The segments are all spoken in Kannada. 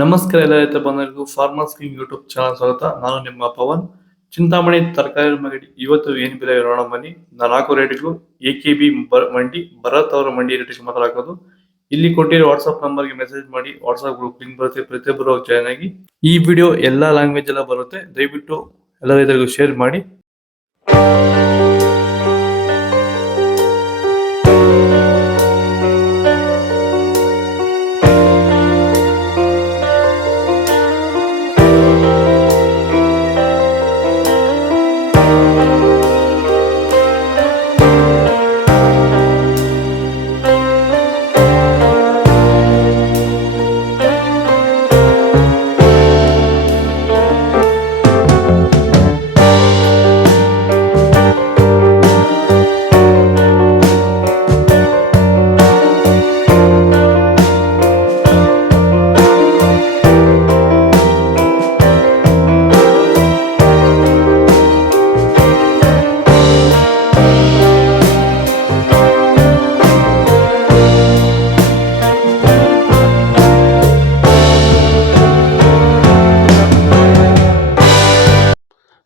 ನಮಸ್ಕಾರ ಎಲ್ಲ ರೈತ ಬಂಧುಗಳಿಗೂ ಫಾರ್ಮರ್ಸ್ ಕಿಂಗ್ ಯೂಟ್ಯೂಬ್ ಚಾನಲ್ ಸ್ವಾಗತ. ನಾನು ನಿಮ್ಮ ಪವನ್. ಚಿಂತಾಮಣಿ ತರಕಾರಿ ಮಂಡಿ ಇವತ್ತು ಏನ್ ಬೆಲೆ ನೋಡೋಣ ಬನ್ನಿ. ನಾಲ್ಕು ರೇಟ್ಗಳು ಎಕೆಬಿ ಮಂಡಿ, ಭರತ್ ಅವರ ಮಂಡಿ ರೇಟ್ ಮಾತಾಡೋದು. ಇಲ್ಲಿ ಕೊಟ್ಟಿರೋ ವಾಟ್ಸ್ಆಪ್ ನಂಬರ್ಗೆ ಮೆಸೇಜ್ ಮಾಡಿ. ವಾಟ್ಸ್ಆಪ್ ಗ್ರೂಪ್ ಲಿಂಕ್ ಬರುತ್ತೆ, ಪ್ರತಿಯೊಬ್ಬರು ಜಾಯ್ನ್ ಆಗಿ. ಈ ವಿಡಿಯೋ ಎಲ್ಲಾ ಲ್ಯಾಂಗ್ವೇಜ್ ಎಲ್ಲ ಬರುತ್ತೆ, ದಯವಿಟ್ಟು ಎಲ್ಲ ರೈತರಿಗೂ ಶೇರ್ ಮಾಡಿ.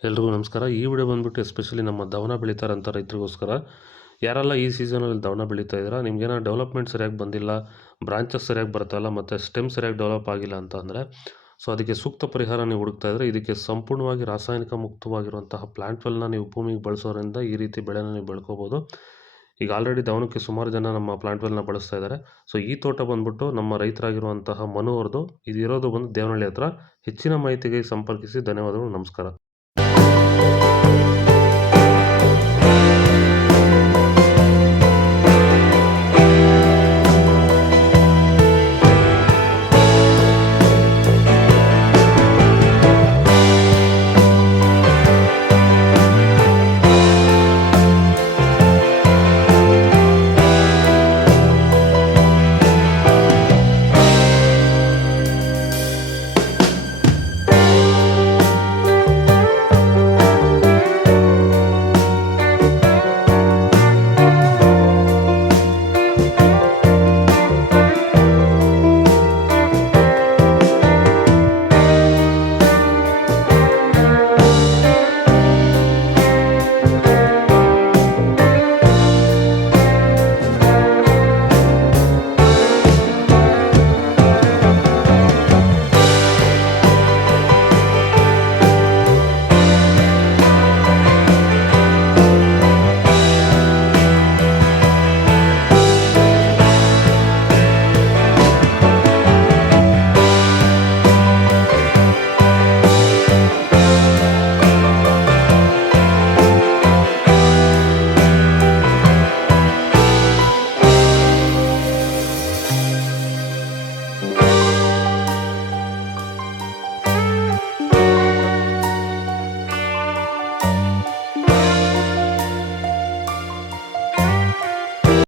ಎಲ್ರಿಗೂ ನಮಸ್ಕಾರ. ಈ ವಿಡಿಯೋ ಬಂದ್ಬಿಟ್ಟು ಎಸ್ಪೆಷಲಿ ನಮ್ಮ ದವನ ಬೆಳೀತಾರಂಥ ರೈತರಿಗೋಸ್ಕರ. ಯಾರೆಲ್ಲ ಈ ಸೀಸನಲ್ಲಿ ದವನ ಬೆಳೀತಾ ಇದ್ದೀರಾ, ನಿಮಗೇನೋ ಡೆವಲಪ್ಮೆಂಟ್ ಸರಿಯಾಗಿ ಬಂದಿಲ್ಲ, ಬ್ರಾಂಚಸ್ ಸರಿಯಾಗಿ ಬರ್ತಾಯಿಲ್ಲ ಮತ್ತು ಸ್ಟೆಮ್ ಸರಿಯಾಗಿ ಡೆವಲಪ್ ಆಗಿಲ್ಲ ಅಂತ ಅಂದರೆ, ಸೊ ಅದಕ್ಕೆ ಸೂಕ್ತ ಪರಿಹಾರ ನೀವು ಹುಡುಕ್ತಾ ಇದ್ದರೆ, ಇದಕ್ಕೆ ಸಂಪೂರ್ಣವಾಗಿ ರಾಸಾಯನಿಕ ಮುಕ್ತವಾಗಿರುವಂತಹ ಪ್ಲಾಂಟ್ ವೆಲ್ನ ನೀವು ಭೂಮಿಗೆ ಬಳಸೋದ್ರಿಂದ ಈ ರೀತಿ ಬೆಳೆನ ನೀವು ಬೆಳ್ಕೋಬೋದು. ಈಗ ಆಲ್ರೆಡಿ ದವನಕ್ಕೆ ಸುಮಾರು ಜನ ನಮ್ಮ ಪ್ಲಾಂಟ್ ವೆಲ್ನ ಬಳಸ್ತಾ ಇದ್ದಾರೆ. ಸೊ ಈ ತೋಟ ಬಂದ್ಬಿಟ್ಟು ನಮ್ಮ ರೈತರಾಗಿರುವಂತಹ ಮನು ಅವ್ರದ್ದು. ಇದು ಇರೋದು ಬಂದು ದೇವನಹಳ್ಳಿ ಹತ್ರ. ಹೆಚ್ಚಿನ ಮಾಹಿತಿಗೆ ಸಂಪರ್ಕಿಸಿ. ಧನ್ಯವಾದಗಳು, ನಮಸ್ಕಾರ.